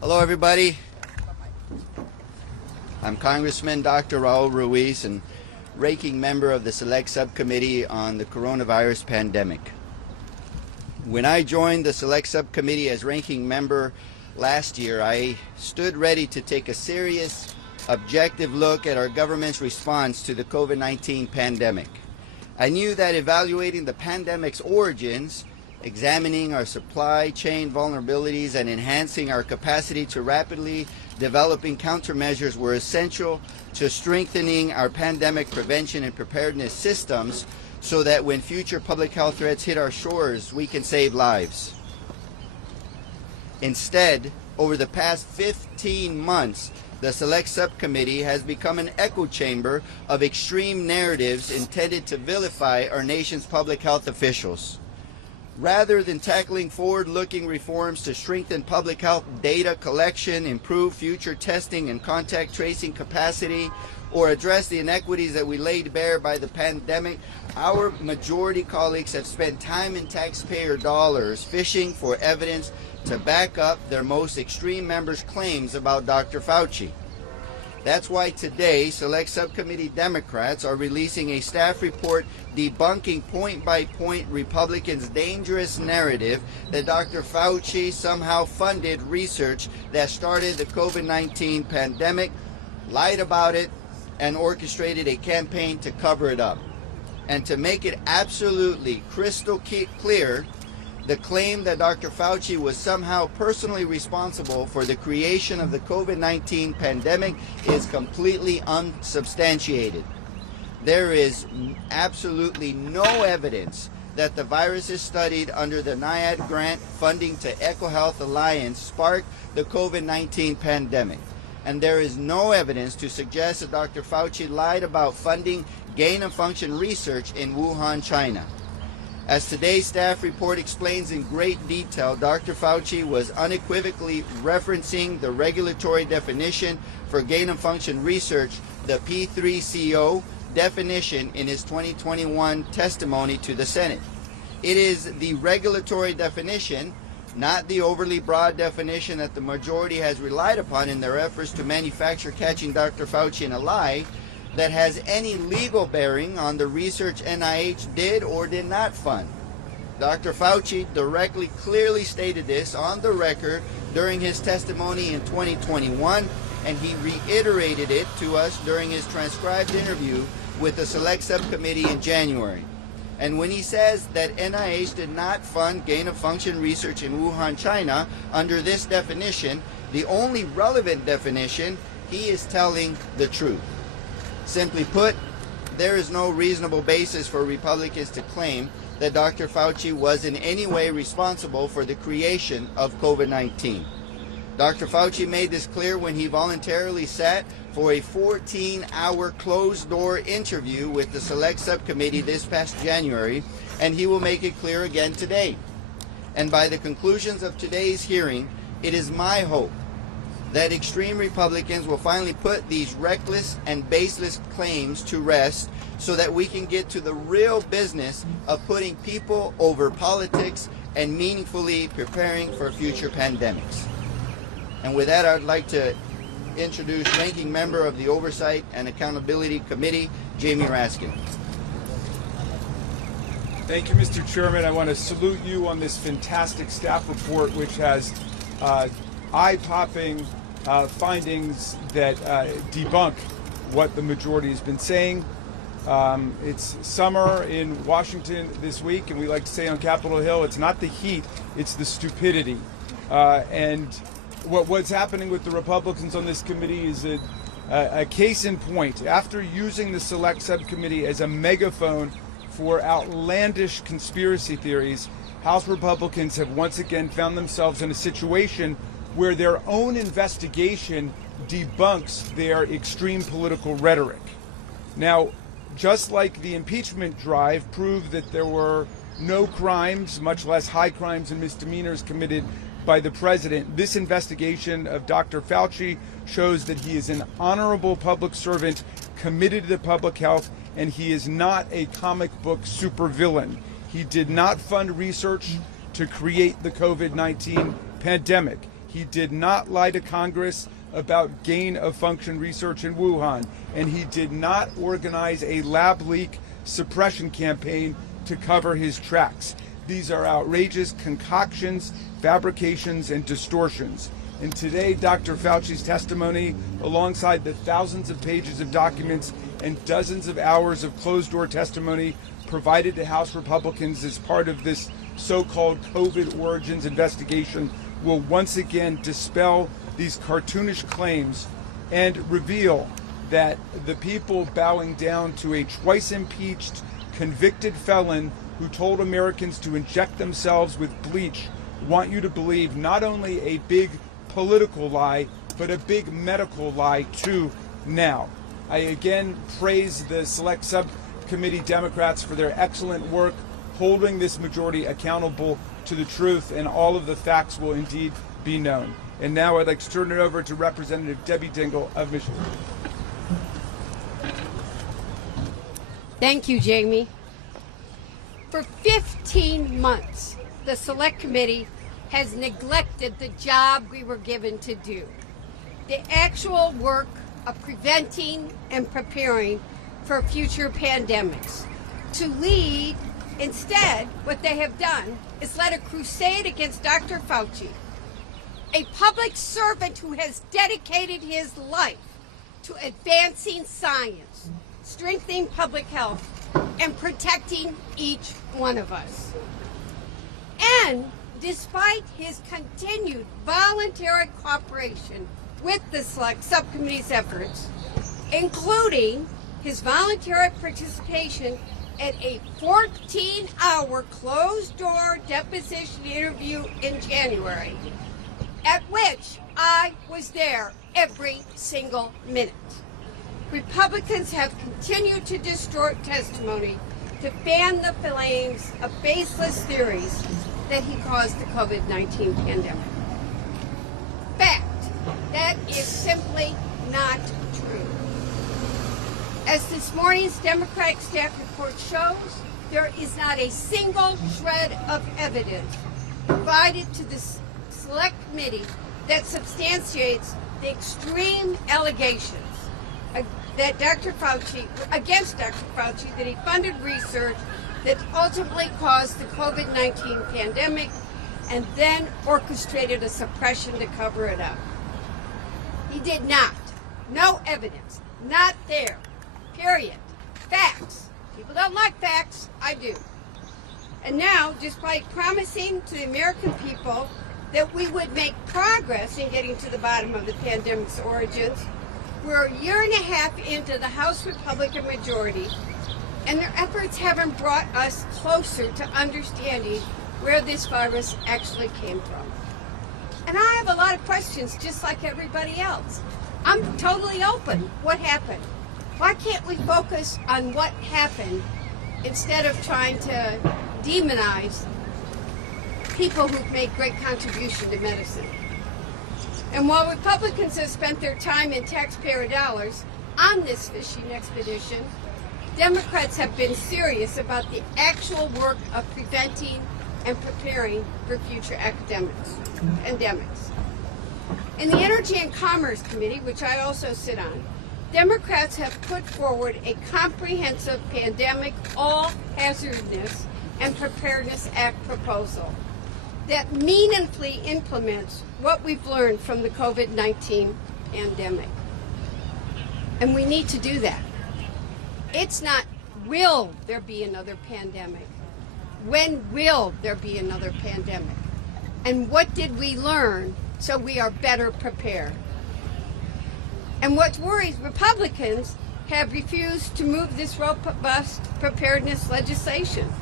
Hello, everybody. I'm Congressman Dr. Raul Ruiz, and ranking member of the Select Subcommittee on the Coronavirus Pandemic. When I joined the Select Subcommittee as ranking member last year, I stood ready to take a serious, objective look at our government's response to the COVID-19 pandemic. I knew that evaluating the pandemic's origins, examining our supply chain vulnerabilities, and enhancing our capacity to rapidly developing countermeasures were essential to strengthening our pandemic prevention and preparedness systems so that when future public health threats hit our shores, we can save lives. Instead, over the past 15 months, the Select Subcommittee has become an echo chamber of extreme narratives intended to vilify our nation's public health officials. Rather than tackling forward-looking reforms to strengthen public health data collection, improve future testing and contact tracing capacity, or address the inequities that we laid bare by the pandemic, our majority colleagues have spent time and taxpayer dollars fishing for evidence to back up their most extreme members' claims about Dr. Fauci. That's why today, Select Subcommittee Democrats are releasing a staff report debunking point-by-point Republicans' dangerous narrative that Dr. Fauci somehow funded research that started the COVID-19 pandemic, lied about it, and orchestrated a campaign to cover it up. And to make it absolutely crystal clear, the claim that Dr. Fauci was somehow personally responsible for the creation of the COVID-19 pandemic is completely unsubstantiated. There is absolutely no evidence that the viruses studied under the NIAID grant funding to EcoHealth Alliance sparked the COVID-19 pandemic. And there is no evidence to suggest that Dr. Fauci lied about funding gain-of-function research in Wuhan, China. As today's staff report explains in great detail, Dr. Fauci was unequivocally referencing the regulatory definition for gain-of-function research, the P3CO definition, in his 2021 testimony to the Senate. It is the regulatory definition, not the overly broad definition that the majority has relied upon in their efforts to manufacture catching Dr. Fauci in a lie, that has any legal bearing on the research NIH did or did not fund. Dr. Fauci directly, clearly stated this on the record during his testimony in 2021, and he reiterated it to us during his transcribed interview with the Select Subcommittee in January. And when he says that NIH did not fund gain-of-function research in Wuhan, China, under this definition, the only relevant definition, he is telling the truth. Simply put, there is no reasonable basis for Republicans to claim that Dr. Fauci was in any way responsible for the creation of COVID-19. Dr. Fauci made this clear when he voluntarily sat for a 14-hour closed-door interview with the Select Subcommittee this past January, and he will make it clear again today. And by the conclusions of today's hearing, it is my hope that extreme Republicans will finally put these reckless and baseless claims to rest so that we can get to the real business of putting people over politics and meaningfully preparing for future pandemics. And with that, I'd like to introduce ranking member of the Oversight and Accountability Committee, Jamie Raskin. Thank you, Mr. Chairman. I want to salute you on this fantastic staff report, which has eye-popping findings that debunk what the majority has been saying. It's summer in Washington this week, and we like to say on Capitol Hill, it's not the heat, it's the stupidity. And what's happening with the Republicans on this committee is a case in point. After using the Select Subcommittee as a megaphone for outlandish conspiracy theories, House Republicans have once again found themselves in a situation where their own investigation debunks their extreme political rhetoric. Now, just like the impeachment drive proved that there were no crimes, much less high crimes and misdemeanors committed by the president, this investigation of Dr. Fauci shows that he is an honorable public servant committed to public health and he is not a comic book supervillain. He did not fund research to create the COVID-19 pandemic. He did not lie to Congress about gain-of-function research in Wuhan, and he did not organize a lab leak suppression campaign to cover his tracks. These are outrageous concoctions, fabrications, and distortions. And today, Dr. Fauci's testimony, alongside the thousands of pages of documents and dozens of hours of closed-door testimony provided to House Republicans as part of this so-called COVID origins investigation, will once again dispel these cartoonish claims and reveal that the people bowing down to a twice-impeached, convicted felon who told Americans to inject themselves with bleach want you to believe not only a big political lie, but a big medical lie too now. I again praise the Select Subcommittee Democrats for their excellent work holding this majority accountable to the truth, and all of the facts will indeed be known. And now I'd like to turn it over to Representative Debbie Dingell of Michigan. Thank you, Jamie. For 15 months, the Select Committee has neglected the job we were given to do, the actual work of preventing and preparing for future pandemics. To lead, instead, what they have done is led a crusade against Dr. Fauci, a public servant who has dedicated his life to advancing science, strengthening public health, and protecting each one of us. And despite his continued voluntary cooperation with the Select Subcommittee's efforts, including his voluntary participation at a 14-hour closed-door deposition interview in January, at which I was there every single minute, Republicans have continued to distort testimony to fan the flames of baseless theories that he caused the COVID-19 pandemic. Fact, that is simply not true. As this morning's Democratic staff report shows, there is not a single shred of evidence provided to the Select Committee that substantiates the extreme allegations that against Dr. Fauci, that he funded research that ultimately caused the COVID-19 pandemic and then orchestrated a suppression to cover it up. He did not. No evidence. Not there. Period. Facts. People don't like facts. I do. And now, despite promising to the American people that we would make progress in getting to the bottom of the pandemic's origins, we're a year and a half into the House Republican majority, and their efforts haven't brought us closer to understanding where this virus actually came from. And I have a lot of questions, just like everybody else. I'm totally open. What happened? Why can't we focus on what happened instead of trying to demonize people who've made great contribution to medicine? And while Republicans have spent their time and taxpayer dollars on this fishing expedition, Democrats have been serious about the actual work of preventing and preparing for future pandemics. In the Energy and Commerce Committee, which I also sit on, Democrats have put forward a comprehensive pandemic all-hazardness and preparedness act proposal that meaningfully implements what we've learned from the COVID-19 pandemic. And we need to do that. It's not, will there be another pandemic? When will there be another pandemic? And what did we learn so we are better prepared? And what worries Republicans have refused to move this robust preparedness legislation.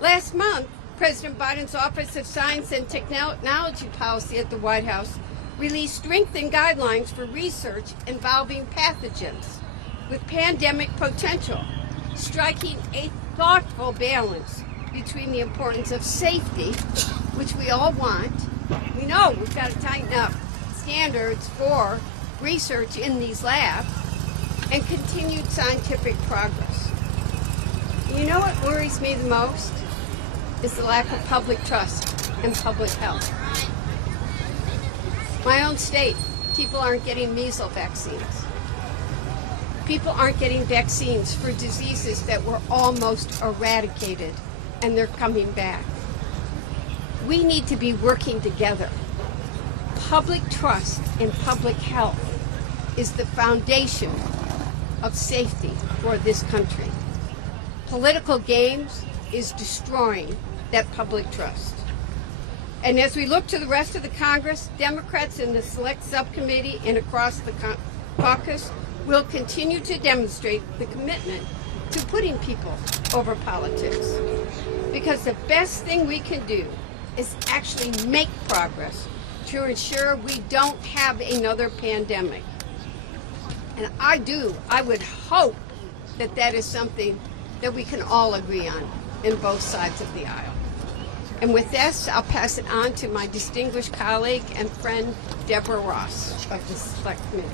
Last month, President Biden's Office of Science and Technology Policy at the White House released strengthened guidelines for research involving pathogens with pandemic potential, striking a thoughtful balance between the importance of safety, which we all want. We know we've got to tighten up standards for research in these labs, and continued scientific progress. You know what worries me the most? Is the lack of public trust in public health. My own state, people aren't getting measles vaccines. People aren't getting vaccines for diseases that were almost eradicated, and they're coming back. We need to be working together. Public trust in public health is the foundation of safety for this country. Political games is destroying that public trust. And as we look to the rest of the Congress, Democrats in the Select Subcommittee and across the caucus will continue to demonstrate the commitment to putting people over politics. Because the best thing we can do is actually make progress to ensure we don't have another pandemic. And I would hope that that is something that we can all agree on in both sides of the aisle. And with this, I'll pass it on to my distinguished colleague and friend, Deborah Ross of the Select Committee.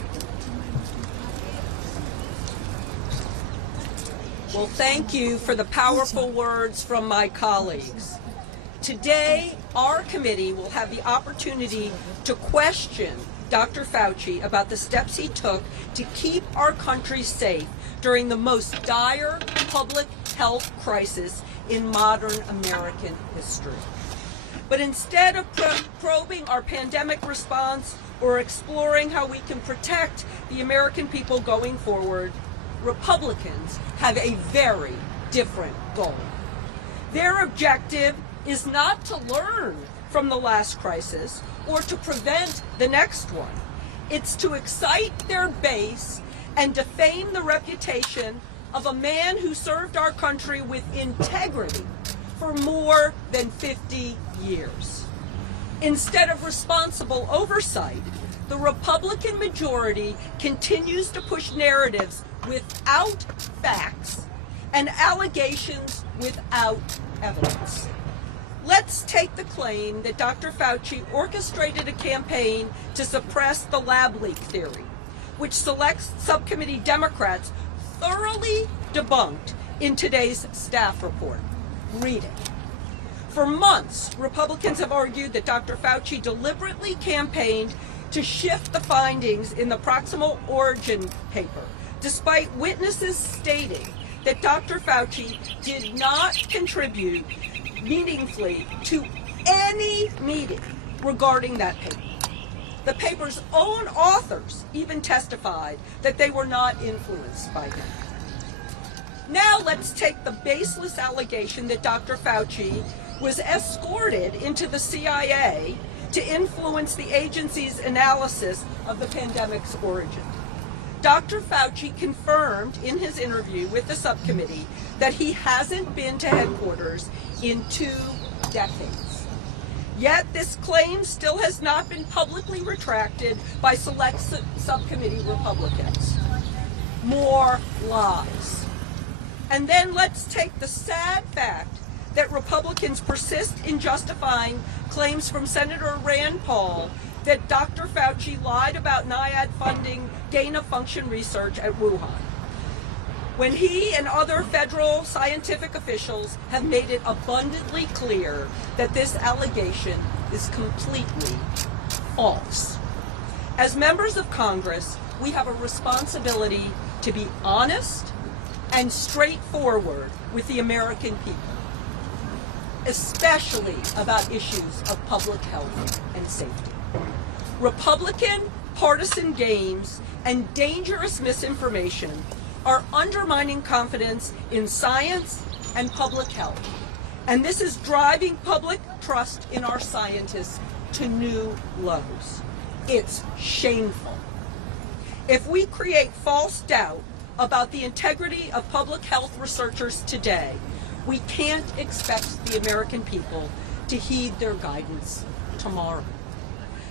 Well, thank you for the powerful words from my colleagues. Today, our committee will have the opportunity to question Dr. Fauci about the steps he took to keep our country safe during the most dire public health crisis in modern American history. But instead of probing our pandemic response or exploring how we can protect the American people going forward, Republicans have a very different goal. Their objective is not to learn from the last crisis or to prevent the next one. It's to excite their base and defame the reputation of a man who served our country with integrity for more than 50 years. Instead of responsible oversight, the Republican majority continues to push narratives without facts and allegations without evidence. Let's take the claim that Dr. Fauci orchestrated a campaign to suppress the lab leak theory, which Select Subcommittee Democrats thoroughly debunked in today's staff report. Read it. For months, Republicans have argued that Dr. Fauci deliberately campaigned to shift the findings in the proximal origin paper, despite witnesses stating that Dr. Fauci did not contribute meaningfully to any meeting regarding that paper. The paper's own authors even testified that they were not influenced by him. Now let's take the baseless allegation that Dr. Fauci was escorted into the CIA to influence the agency's analysis of the pandemic's origin. Dr. Fauci confirmed in his interview with the subcommittee that he hasn't been to headquarters in 2 decades. Yet this claim still has not been publicly retracted by Select Subcommittee Republicans. More lies. And then let's take the sad fact that Republicans persist in justifying claims from Senator Rand Paul that Dr. Fauci lied about NIAID funding gain-of-function research at Wuhan, when he and other federal scientific officials have made it abundantly clear that this allegation is completely false. As members of Congress, we have a responsibility to be honest and straightforward with the American people, especially about issues of public health and safety. Republican partisan games and dangerous misinformation are undermining confidence in science and public health. And this is driving public trust in our scientists to new lows. It's shameful. If we create false doubt about the integrity of public health researchers today, we can't expect the American people to heed their guidance tomorrow.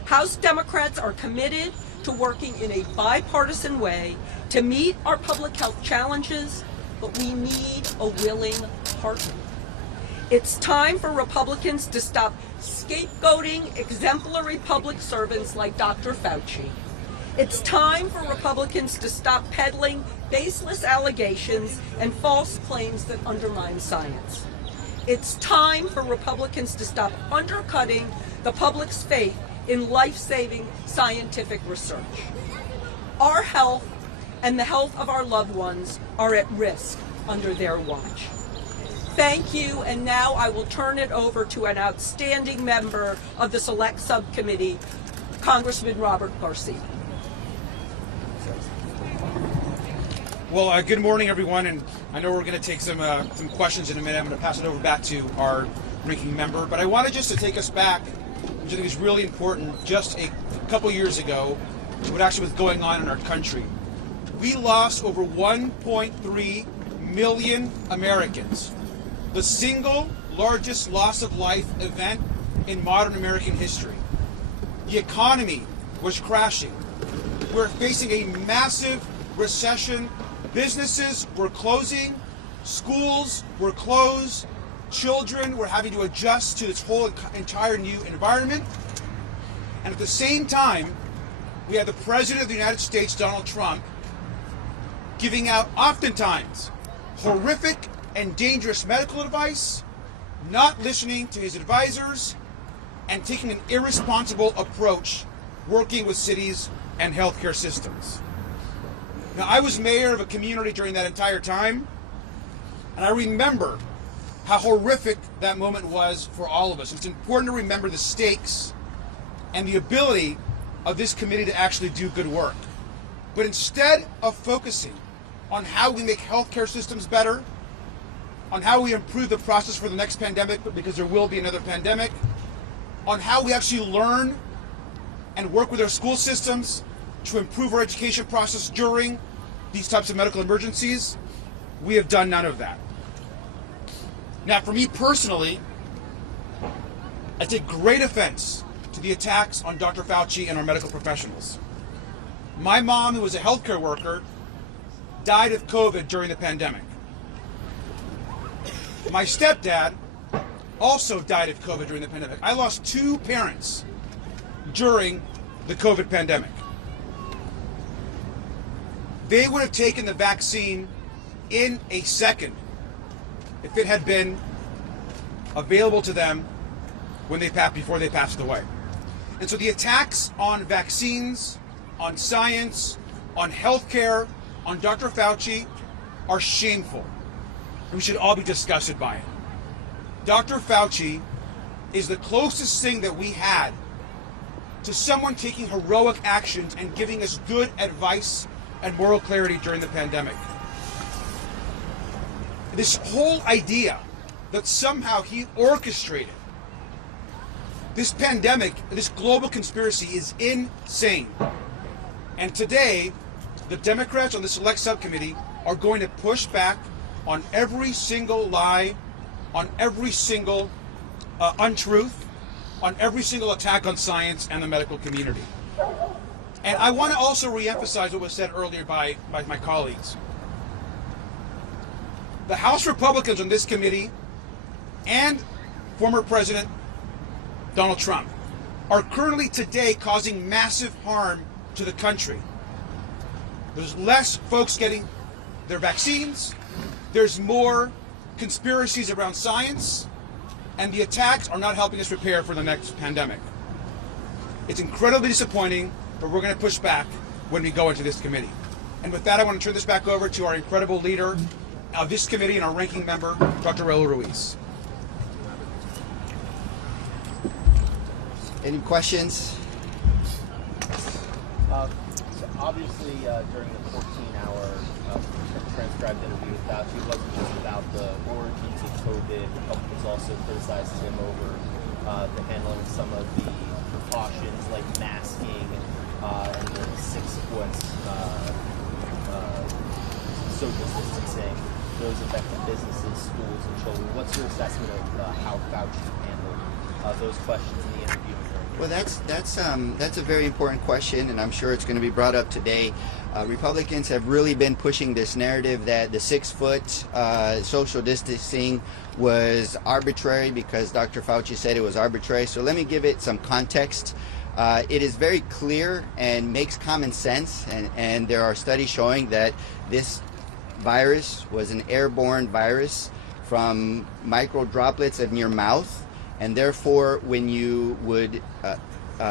House Democrats are committed to working in a bipartisan way to meet our public health challenges, but we need a willing partner. It's time for Republicans to stop scapegoating exemplary public servants like Dr. Fauci It's time for Republicans to stop peddling baseless allegations and false claims that undermine science. It's time for Republicans to stop undercutting the public's faith in life-saving scientific research. Our health and the health of our loved ones are at risk under their watch. Thank you, and now I will turn it over to an outstanding member of the Select Subcommittee, Congressman Robert Garcia. Well, good morning, everyone, and I know we're going to take some questions in a minute. I'm going to pass it over back to our ranking member, but I wanted just to take us back, which I think is really important, just a couple years ago, to what actually was going on in our country. We lost over 1.3 million Americans, the single largest loss of life event in modern American history. The economy was crashing. We're facing a massive recession. Businesses were closing, schools were closed, children were having to adjust to this whole entire new environment. And at the same time, we had the President of the United States, Donald Trump, giving out oftentimes horrific and dangerous medical advice, not listening to his advisors, and taking an irresponsible approach working with cities and healthcare systems. Now, I was mayor of a community during that entire time, and I remember how horrific that moment was for all of us. It's important to remember the stakes and the ability of this committee to actually do good work. But instead of focusing on how we make healthcare systems better, on how we improve the process for the next pandemic, because there will be another pandemic, on how we actually learn and work with our school systems to improve our education process during these types of medical emergencies, we have done none of that. Now, for me personally, I take great offense to the attacks on Dr. Fauci and our medical professionals. My mom, who was a healthcare worker, died of COVID during the pandemic. My stepdad also died of COVID during the pandemic. I lost 2 parents during the COVID pandemic. They would have taken the vaccine in a second if it had been available to them before they passed away. And so the attacks on vaccines, on science, on healthcare, on Dr. Fauci are shameful. And we should all be disgusted by it. Dr. Fauci is the closest thing that we had to someone taking heroic actions and giving us good advice and moral clarity during the pandemic. This whole idea that somehow he orchestrated this pandemic, this global conspiracy, is insane. And today, the Democrats on the Select Subcommittee are going to push back on every single lie, on every single untruth, on every single attack on science and the medical community. And I want to also reemphasize what was said earlier by my colleagues. The House Republicans on this committee and former President Donald Trump are currently today causing massive harm to the country. There's less folks getting their vaccines. There's more conspiracies around science, and the attacks are not helping us prepare for the next pandemic. It's incredibly disappointing, but we're going to push back when we go into this committee. And with that, I want to turn this back over to our incredible leader of this committee and our ranking member, Dr. Raul Ruiz. Any questions? So obviously, during the 14-hour transcribed interview with Fauci, it wasn't just about the origins of COVID. Republicans also criticized him over the handling of some of the precautions like masking and the 6-foot social distancing. Those affecting businesses, schools, and children. What's your assessment of how Fauci handled those questions in the interview? Well, that's a very important question, and I'm sure it's going to be brought up today. Republicans have really been pushing this narrative that the 6-foot social distancing was arbitrary because Dr. Fauci said it was arbitrary. So let me give it some context. It is very clear and makes common sense, and there are studies showing that this virus was an airborne virus from micro droplets in your mouth, and therefore when you would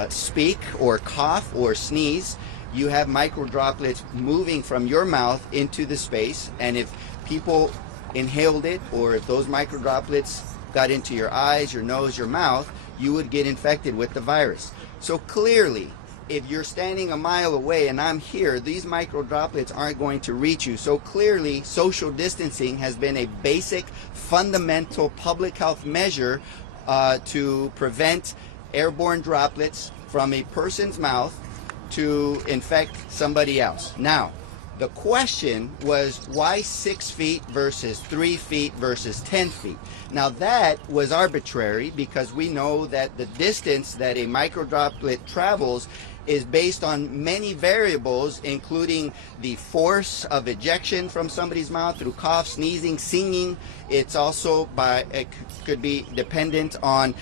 speak or cough or sneeze, you have micro droplets moving from your mouth into the space, and if people inhaled it, or if those micro droplets got into your eyes, your nose, your mouth, you would get infected with the virus. So clearly, if you're standing a mile away and I'm here, these micro droplets aren't going to reach you. So clearly, social distancing has been a basic, fundamental public health measure to prevent airborne droplets from a person's mouth to infect somebody else. Now, the question was, why 6 feet versus 3 feet versus 10 feet? Now that was arbitrary because we know that the distance that a microdroplet travels is based on many variables, including the force of ejection from somebody's mouth through cough, sneezing, singing. It's also it could be dependent on,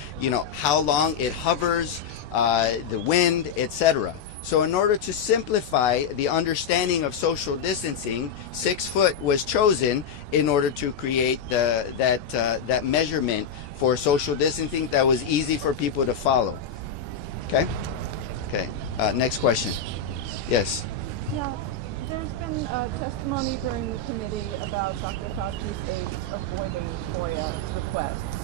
how long it hovers, the wind, etc. So in order to simplify the understanding of social distancing, 6 foot was chosen in order to create that measurement for social distancing that was easy for people to follow. Okay? Okay. Next question. Yes. Yeah, there's been testimony during the committee about Dr. Fauci's aides avoiding FOIA requests.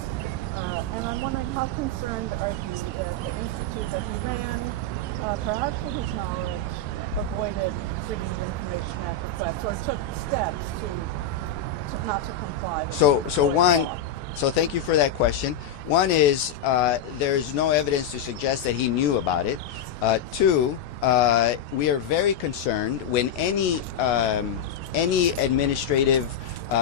And I'm wondering, how concerned are you that the institute that he ran, perhaps with his knowledge, avoided bringing information at request, or took steps to not to comply with So thank you for that question. One is there's no evidence to suggest that he knew about it. Two, we are very concerned when any administrative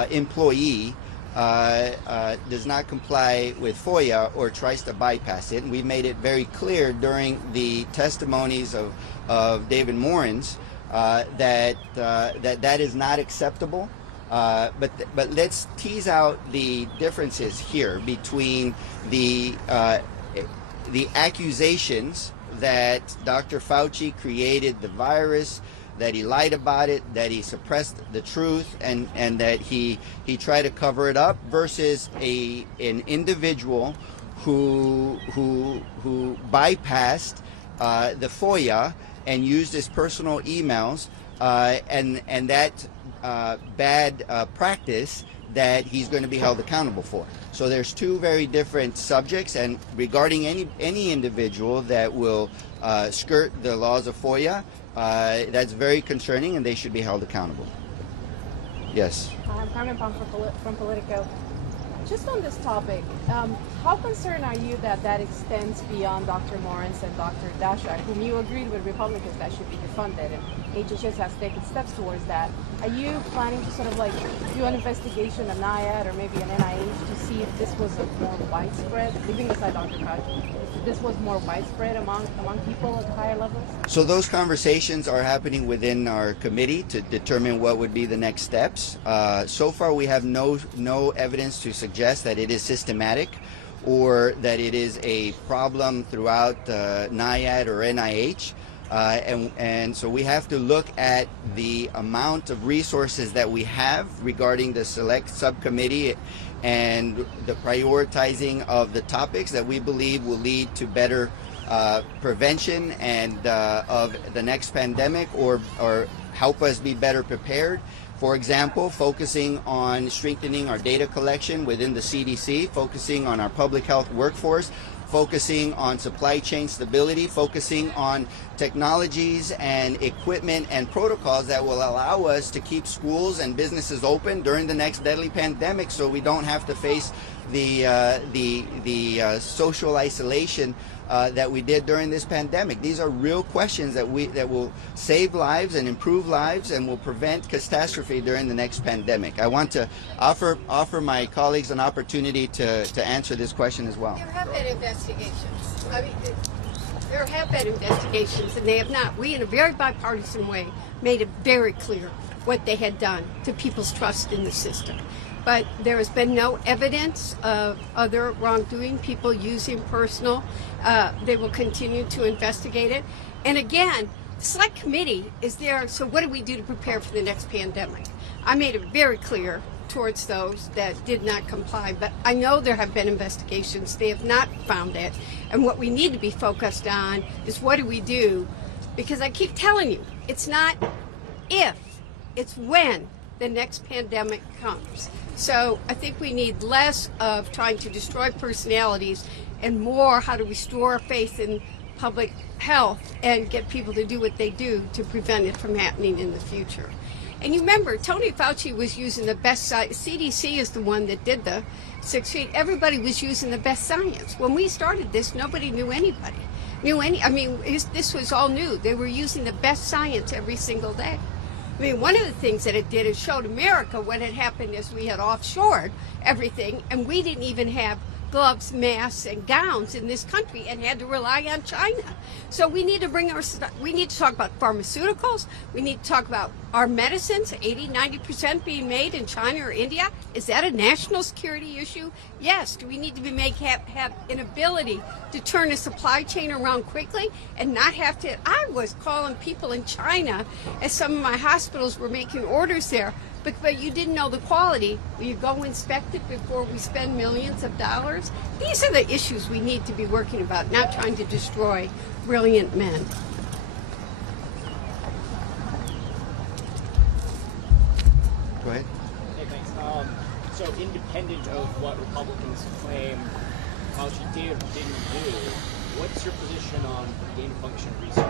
employee does not comply with FOIA or tries to bypass it. And we made it very clear during the testimonies of David Morans that is not acceptable. But let's tease out the differences here between the accusations that Dr. Fauci created the virus, that he lied about it, that he suppressed the truth, and that he tried to cover it up, versus an individual who bypassed the FOIA and used his personal emails, and that bad practice that he's going to be held accountable for. So there's two very different subjects, and regarding any individual that will skirt the laws of FOIA, that's very concerning, and they should be held accountable. Yes. I'm Carmen Pong from Politico. Just on this topic, how concerned are you that extends beyond Dr. Morans and Dr. Dashak, whom you agreed with Republicans that should be defunded, and HHS has taken steps towards that? Are you planning to sort of like do an investigation, a NIAID or maybe an NIH, to see if this was a more widespread, leaving aside Dr. Fauci, if this was more widespread among people at higher levels? So those conversations are happening within our committee to determine what would be the next steps. So far, we have no evidence to suggest that it is systematic or that it is a problem throughout NIAID or NIH. And so we have to look at the amount of resources that we have regarding the select subcommittee and the prioritizing of the topics that we believe will lead to better prevention and of the next pandemic, or help us be better prepared. For example, focusing on strengthening our data collection within the CDC, focusing on our public health workforce, focusing on supply chain stability, focusing on technologies and equipment and protocols that will allow us to keep schools and businesses open during the next deadly pandemic, so we don't have to face the social isolation that we did during this pandemic. These are real questions that will save lives and improve lives and will prevent catastrophe during the next pandemic. I want to offer my colleagues an opportunity to answer this question as well. There have been investigations. There have been investigations, and they have not. We, in a very bipartisan way, made it very clear what they had done to people's trust in the system. but there has been no evidence of other wrongdoing, people using personal. They will continue to investigate it. And again, the Select Committee is there, so what do we do to prepare for the next pandemic? I made it very clear towards those that did not comply, but I know there have been investigations. They have not found it. And what we need to be focused on is what do we do? Because I keep telling you, it's not if, it's when the next pandemic comes. So I think we need less of trying to destroy personalities and more how to restore faith in public health and get people to do what they do to prevent it from happening in the future. And you remember, Tony Fauci was using the best science. CDC is the one that did the 6 feet. Everybody was using the best science. When we started this, nobody knew anybody. This was all new. They were using the best science every single day. I mean, one of the things that it did is showed America what had happened is we had offshored everything, and we didn't even have gloves, masks, and gowns in this country and had to rely on China. So we need to we need to talk about pharmaceuticals. We need to talk about our medicines, 80-90% being made in China or India. Is that a national security issue? Yes. Do we need to have an ability to turn a supply chain around quickly and not have to? I was calling people in China as some of my hospitals were making orders there. But you didn't know the quality. Will you go inspect it before we spend millions of dollars? These are the issues we need to be working about, not trying to destroy brilliant men. Go ahead. Hey, thanks. So independent of what Republicans claim Fauci did or didn't do, what's your position on gain-of-function research?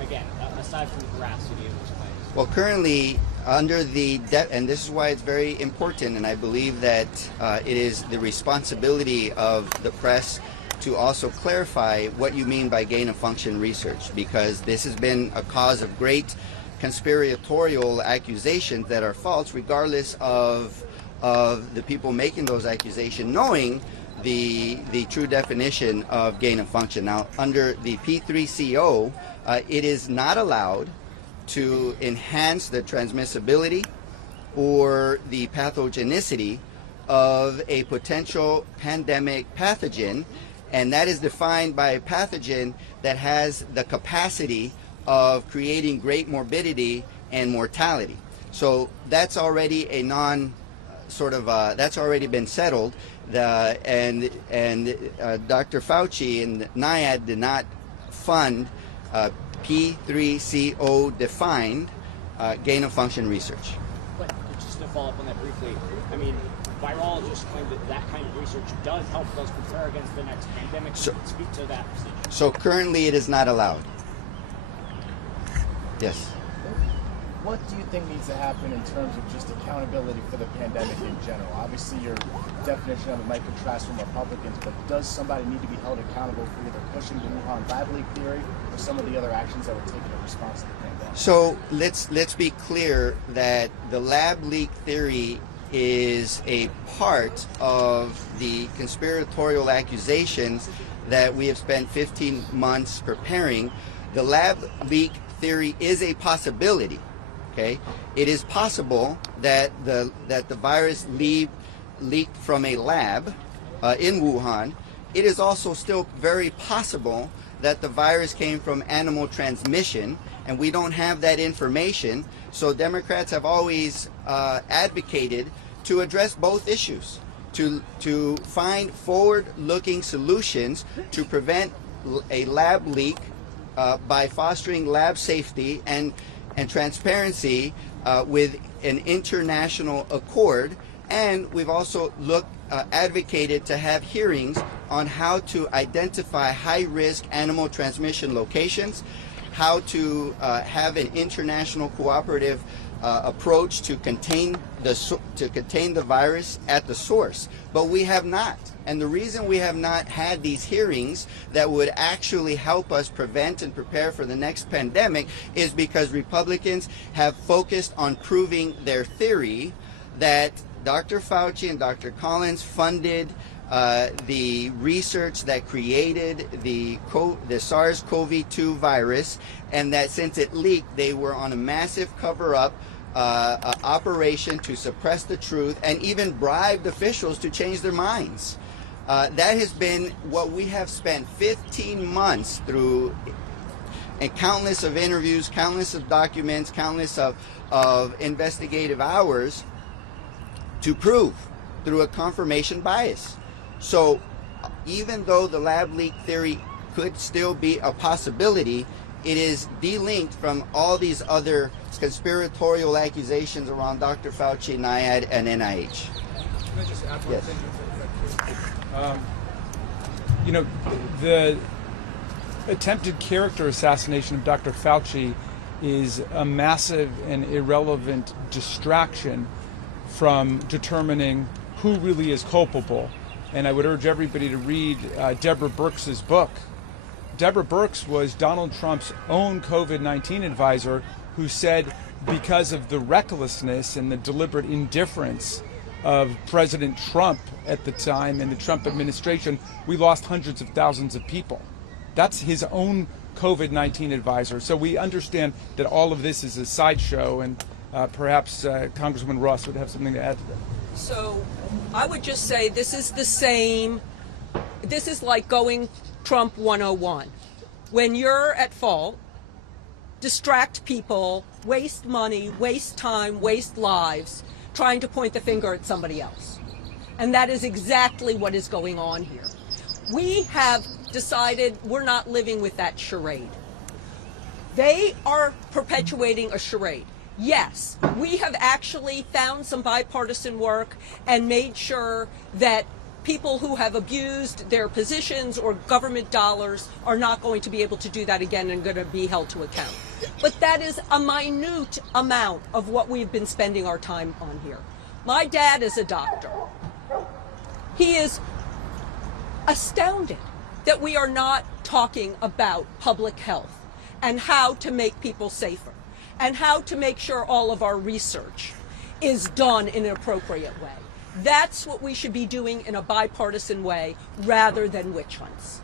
Again, aside from the veracity of those claims. Well, currently, under the and this is why it's very important, and I believe that it is the responsibility of the press to also clarify what you mean by gain-of-function research, because this has been a cause of great conspiratorial accusations that are false, regardless of the people making those accusations knowing the true definition of gain-of-function. Now, under the P3CO, it is not allowed to enhance the transmissibility or the pathogenicity of a potential pandemic pathogen, and that is defined by a pathogen that has the capacity of creating great morbidity and mortality. So that's already a that's already been settled. And Dr. Fauci and NIAID did not fund P3CO defined gain-of-function research. But just to follow up on that briefly, I mean, virologists claim that that kind of research does help us prepare against the next pandemic. Speak to that procedure. So currently it is not allowed. Yes. What do you think needs to happen in terms of just accountability for the pandemic in general? Obviously, your definition of it might contrast from Republicans, but does somebody need to be held accountable for either pushing the Wuhan lab leak theory or some of the other actions that were taken in response to the pandemic? So let's be clear that the lab leak theory is a part of the conspiratorial accusations that we have spent 15 months preparing. The lab leak theory is a possibility. Okay, it is possible that the virus leaked from a lab in Wuhan. It is also still very possible that the virus came from animal transmission, and we don't have that information. So Democrats have always advocated to address both issues, to find forward-looking solutions to prevent a lab leak by fostering lab safety and transparency with an international accord. And we've also advocated to have hearings on how to identify high-risk animal transmission locations, how to have an international cooperative approach to contain the virus at the source. But we have not. And the reason we have not had these hearings that would actually help us prevent and prepare for the next pandemic is because Republicans have focused on proving their theory that Dr. Fauci and Dr. Collins funded the research that created the SARS-CoV-2 virus, and that since it leaked, they were on a massive cover-up operation to suppress the truth and even bribed officials to change their minds. That has been what we have spent 15 months through, and countless of interviews, countless of documents, countless of investigative hours to prove through a confirmation bias. So even though the lab leak theory could still be a possibility, it is delinked from all these other conspiratorial accusations around Dr. Fauci, NIAID, and NIH. Can I just add one Yes. thing? The attempted character assassination of Dr. Fauci is a massive and irrelevant distraction from determining who really is culpable. And I would urge everybody to read Deborah Birx's book. Deborah Birx was Donald Trump's own COVID-19 advisor, who said because of the recklessness and the deliberate indifference of President Trump at the time and the Trump administration, we lost hundreds of thousands of people. That's his own COVID-19 advisor. So we understand that all of this is a sideshow, and perhaps Congresswoman Ross would have something to add to that. So I would just say this is the same. This is like going Trump 101. When you're at fault, distract people, waste money, waste time, waste lives, trying to point the finger at somebody else. And that is exactly what is going on here. We have decided we're not living with that charade. They are perpetuating a charade. Yes, we have actually found some bipartisan work and made sure that people who have abused their positions or government dollars are not going to be able to do that again and going to be held to account. But that is a minute amount of what we've been spending our time on here. My dad is a doctor. He is astounded that we are not talking about public health and how to make people safer and how to make sure all of our research is done in an appropriate way. That's what we should be doing in a bipartisan way rather than witch hunts.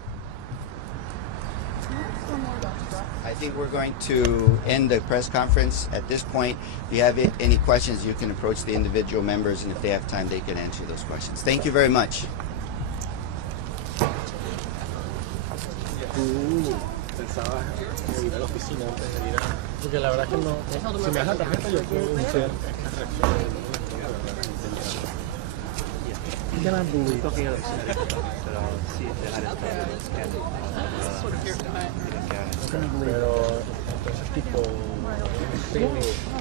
I think we're going to end the press conference at this point. If you have any questions, you can approach the individual members, and if they have time, they can answer those questions. Thank you very much. Pensaba ir a la oficina antes de ir porque la verdad que no, si me das la tarjeta yo puedo iniciar esta reacción. Can I believe? Talking out of pero sí dejar estar. Pero entonces tipo